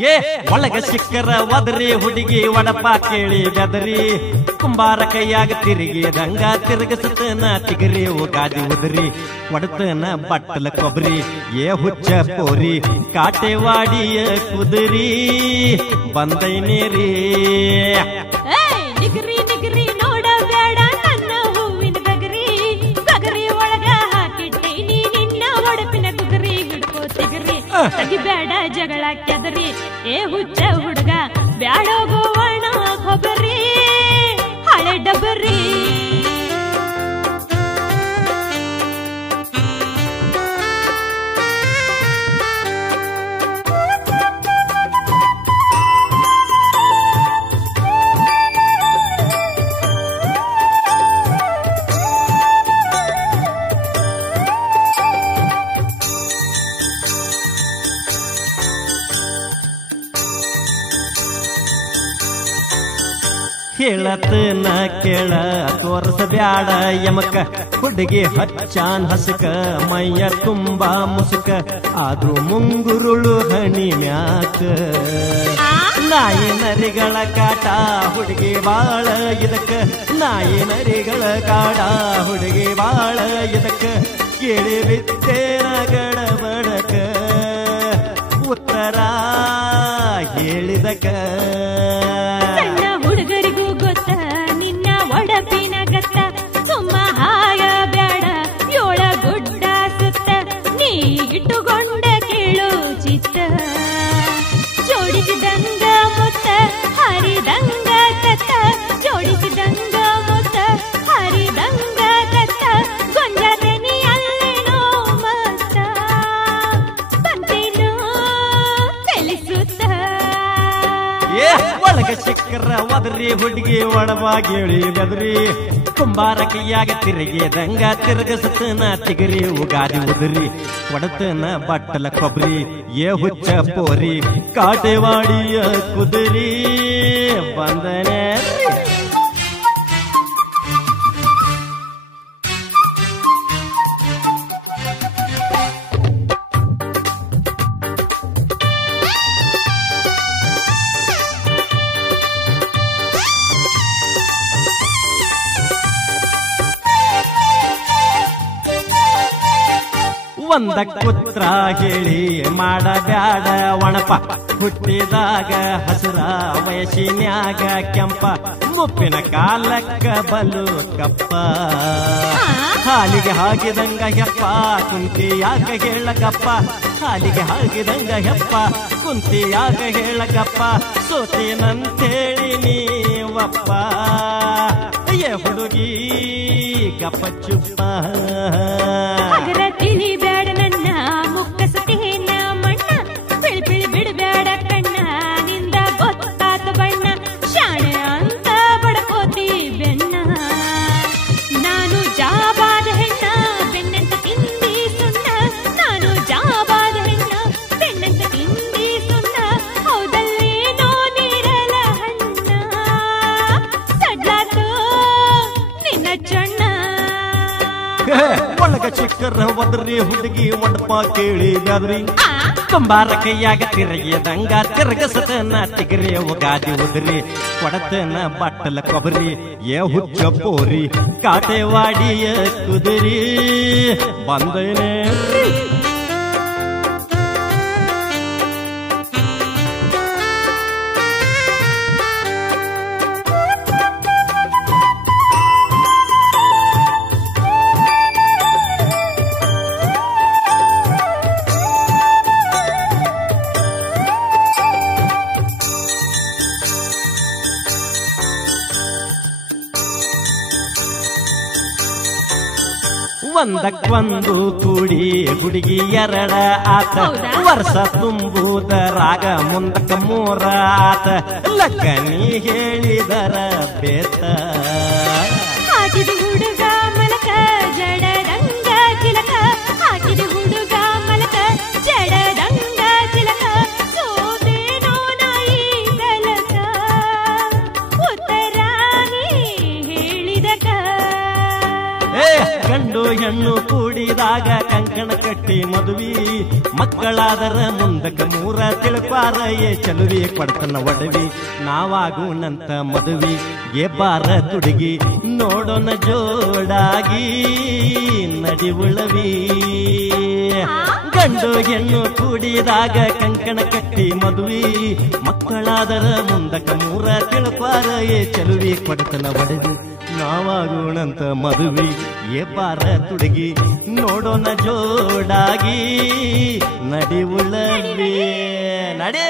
ಏ ಒಳಗ ಸಿಕ್ಕರ ಒದರಿ ಹುಡುಗಿ ಒಡಪ ಕೇಳಿ ಬೆದರಿ ಕುಂಬಾರ ಕೈಯಾಗ ತಿರುಗಿದಂಗ ತಿರುಗಸತನ ತಿಗರಿ ಗಾದಿ ಉದರಿ ಒಡತನ ಬಟ್ಟಲ ಕೊಬ್ಬರಿ ಏ ಹುಚ್ಚ ಪೋರಿ ಕಾಟೆವಾಡಿಯ ಕುದುರಿ ಬಂದೈನೇರಿ ಬೇಡ ಜಗಳ ಕೆದರಿ ಏ ಹುಚ್ಚ ಹುಡುಗ ಬ್ಯಾಡೋಗೋವಣ ಕೊಬ್ಬರಿ ಹಳೆ ಡಬರಿ ಹೇಳತನ ಕೇಳ ತೋರಸ ಬ್ಯಾಡ ಯಮಕ ಹುಡುಗಿ ಹಚ್ಚಾನ್ ಹಸಕ ಮೈಯ ತುಂಬಾ ಮುಸುಕ ಅದು ಮುಂಗುರುಳು ಹಣಿ ಮ್ಯಾಕ ನಾಯಿ ನರಿಗಳ ಕಾಟ ಹುಡುಗಿ ಬಾಳ ಇದಕ್ಕ ನಾಯಿ ನರಿಗಳ ಕಾಡ ಹುಡುಗಿ ಬಾಳ ಇದಕ್ಕ ಕೇಳಿ ಬಿತ್ತೇನ ಗಡಬಡಕ ಉತ್ತರ ಹೇಳಿದಕ ಇಟ್ಟುಕೊಂಡ ಕೇಳು ಚಿತ್ತ ಜೋಡಿಸಿದಂಗ ಮುತ್ತ ಹರಿದಂಗ ಕತ್ತ ಜೋಡಿಸಿದಂಗ ಮುತ್ತ ಹರಿದಂಗ ಕತ್ತ ಗೊಂಜಾತನಿ ಅಲ್ಲೇನೋ ಮತ್ತ ಬಂತೇನೋ ತಿಳಿಸುತ್ತ ಒಳಗ ಸಿಕ್ಕರ ಒದರಿ ಹುಡುಗಿ ಒಡವಾಗಿ ಬೆದರಿ ಕುಂಬಾರ ಕೈಯಾಗ ತಿರುಗಿದಂಗ ತಿರುಗಸತನ ತಿಗರಿ ಉಗಾದಿ ಉದರಿ ಒಡತನ ಬಟ್ಟಲ ಕೊಬ್ಬರಿ ಏ ಹುಚ್ಚ ಪೋರಿ ಕಾಟೆವಾಡಿಯ ಕುದುರಿ ಬಂದನೆ ಒಂದ ಕುತ್ರ ಹೇಳಿ ಮಾಡಬ್ಯಾಡ ಒಣಪ ಹುಟ್ಟಿದಾಗ ಹಸುರ ವಯಸ್ಸಿನ್ಯಾಗ ಕೆಂಪ ಮುಪ್ಪಿನ ಕಾಲಕ್ಕ ಬಲು ಕಪ್ಪ ಹಾಲಿಗೆ ಹಾಕಿದಂಗ ಹೆಪ್ಪ ಕುಂತಿ ಯಾಕ ಹೇಳಕಪ್ಪ ಹಾಲಿಗೆ ಹಾಕಿದಂಗ ಹೆಪ್ಪ ಕುಂತಿ ಯಾಕ ಹೇಳಕಪ್ಪ ಸೋತೇನಂತೇಳಿ ನೀವಪ್ಪ ಏ ಹುಡುಗಿ ಗಪ್ಪ ಚುಪ್ಪ ತಿಳಿಬೇಡ ನನ್ನ ಮುಕ್ಕಸತೇನ ಮಣ್ಣ ಬಿಳಿ ಬಿಡಬೇಡ ಕಣ್ಣ ನಿಂದ ಗೊತ್ತಾತ ಬಣ್ಣ ಶಾಣೆ ಅಂತ ಬಡಕೋತಿ ಬೆನ್ನ ನಾನು ಜಾಬಾದ ಹೆಣ್ಣ ಬೆನ್ನಂತ ತಿಂದಿ ಸುಣ್ಣ ನಾನು ಜಾಬಾದ ಹೆಣ್ಣ ಬೆನ್ನಂತ ತಿಂದಿ ಸುಣ್ಣ ಹೌದಲ್ಲೇನೋ ನೀರಲ ಹಣ್ಣ ಸಡ್ಲಾತು ನಿನ್ನ ಚಣ್ಣ ಒಳಗ ಚಿಕ್ಕರ ಒದರಿ ಹುಡುಗಿ ಒಡಪ ಕೇಳಿ ಬೆದರಿ ಕುಂಬಾರ ಕೈಯಾಗ ತಿರುಗಿದಂಗ ತಿರುಗಸತನ ತಿಗರಿ ಉಗಾದಿ ಉದರಿ ಒಡತನ ಬಟ್ಟಲ ಕೊಬ್ಬರಿ ಏ ಹುಚ್ಚ ಪೋರಿ ಕಾಟೆವಾಡಿಯ ಕುದುರಿ ಬಂದನೆ ಒಂದಕ್ಕೊಂದು ಕೂಡಿ ಹುಡುಗಿ ಎರಡ ಆತ ವರ್ಷ ತುಂಬುದರಾಗ ಮುಂದಕ್ಕ ಮೂರ ಆತ ಲಕ್ಕನಿ ಹೇಳಿದರ ಬೇತ ಹಾಕಿದ ಹುಡುಗ ಮಲಕ ಜಡದಂಗ ಚಿಲಕ ಹಾಕಿದ ಹುಡುಗ ಮಲಕ ಜಡದಂಗ ಚಿಲಕ ಸೋದೇನೋ ನಾಯಿ ಗಲಕ ಉತ್ತರ ಹೇಳಿದಕ ಗಂಡು ಹೆಣ್ಣು ಕೂಡಿದಾಗ ಕಂಕಣ ಕಟ್ಟಿ ಮದುವಿ ಮಕ್ಕಳಾದರ ಮುಂದಕ್ಕೆ ಮೂರ ತಿಳ್ಪಾರಯೇ ಚಲುವಿ ಕೊಡ್ತನ ಒಡವಿ ನಾವಾಗುಣಂತ ಮದುವಿ ಬಾರ ತುಡುಗಿ ನೋಡೋಣ ಜೋಡಾಗಿ ನಡಿವುಳವಿ ಗಂಡು ಹೆಣ್ಣು ಕೂಡಿದಾಗ ಕಂಕಣ ಕಟ್ಟಿ ಮದುವಿ ಮಕ್ಕಳಾದರ ಮುಂದಕ ಮೂರ ತಿಳ್ಪಾರಯೇ ಚಲುವಿ ಕೊಡ್ತನ ಒಡವಿ ನಾವಾಗೋಣಂತ ಮದುವಿ ಬಾರ ತುಡುಗಿ ನೋಡೋಣ ಜೋಡಾಗಿ ನಡಿವುಳವಿ ನಡೆ